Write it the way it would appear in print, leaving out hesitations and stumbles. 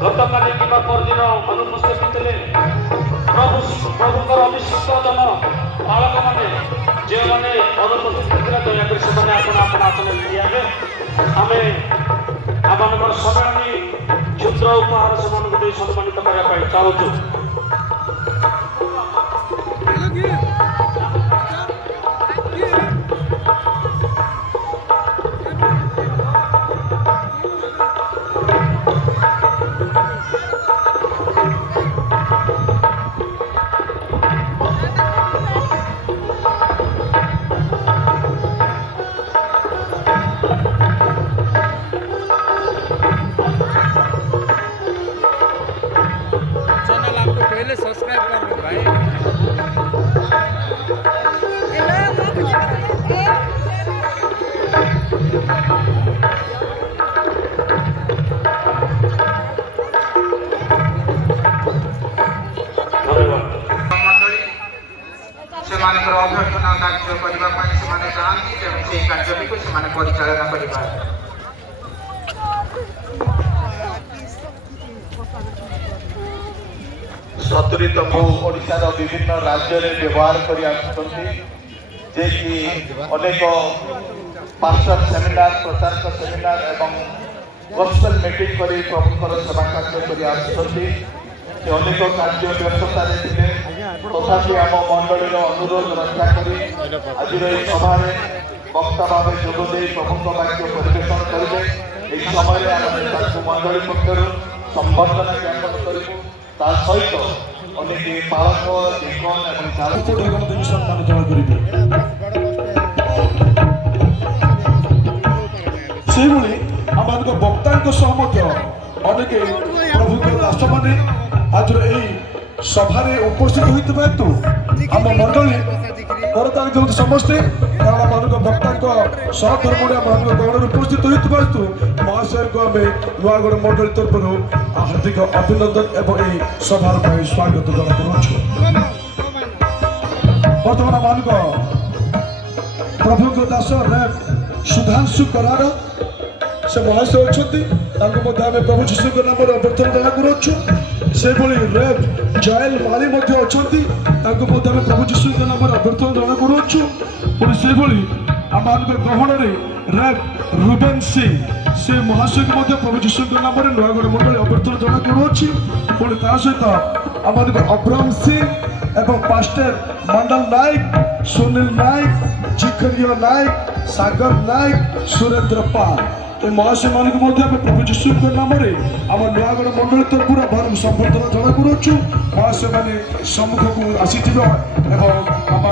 ଗତକାଲି କିମ୍ବା ପରଦିନ ଅନୁପସ୍ଥିତ ଥିଲେ ପ୍ରଭୁଙ୍କର ଅବିଶ୍ୱାସ ଜନ ବାଳକମାନେ ଯେଉଁମାନେ ଅନୁପସ୍ଥିତ ଥିଲେ ଦୟାକରି ସେମାନେ ଆପଣ ଆସନ ଦିଆବେ। ଆମେ ଆମମାନଙ୍କର ସମ୍ମିଳନୀ କ୍ଷୁଦ୍ର ଉପହାର ସେମାନଙ୍କୁ ଦେଇ ସମ୍ମାନିତ କରିବା ପାଇଁ ଚାହୁଁଛୁ। चैनल आपको पहले सब्सक्राइब कर लो भाई। अभ्यर्थना कार्य करने चाहती तेणु से कार्य परिचालना करवा सतुरीतम ओडिशार विभिन्न राज्य में व्यवहार कर अनेक पास्टर सेमिनार प्रचार सेमिनार एवं गॉस्पेल मीटिंग कर प्रभुकर सेवा कार्य कर अनेक कार्य व्यस्तता तथापि आम मंडल अनुरोध रक्षा कर आज सभा वक्ता भाव जोगदे प्रभु वाक्य परिवेशन करेंगे। यह समय मंडल पक्ष संबर्धना ज्ञापन करूँ सहित अनेक पालक डिकन और चालक सम्मान जमा करेंगे। से आम वक्ता अनेक प्रभु दास मैंने आज सभारे उपस्थित होता हेतु आम मंडली करता समस्ते वक्ता सहधर्मी गण उपस्थित होता हेतु महाशय को आम नुआगढ़ मंडली तरफ हार्दिक अभिनंदन एवं यही सभार स्वागत जन कर बर्तमान मान प्रभु दास रेव सुधांशु करार से महाशय अच्छा प्रभु जीशु नाम अभ्यर्थना जमा करुँ से रेव जयल माली अच्छा प्रभु जीशु नाम अभ्यर्थना जमा करुँ पुणी से आम ग्रहण में रेव रुबेन सिंह से महाशय को प्रभु जीशु नाम नुआगढ़ मंडल अभ्यर्थना जमा करुँ पुणी ता सहित आम अब्राहम सिंह एवं पास्टर मंडल नायक सुनील नायक जिखरिया नायक सागर नायक सुरेंद्र पाल महाशय मान प्रभु जीशु नाम आम नुआगढ़ मंडल तरफ संबर्धना जमा करुँ महाशय मैंने सम्मुख को आसी आम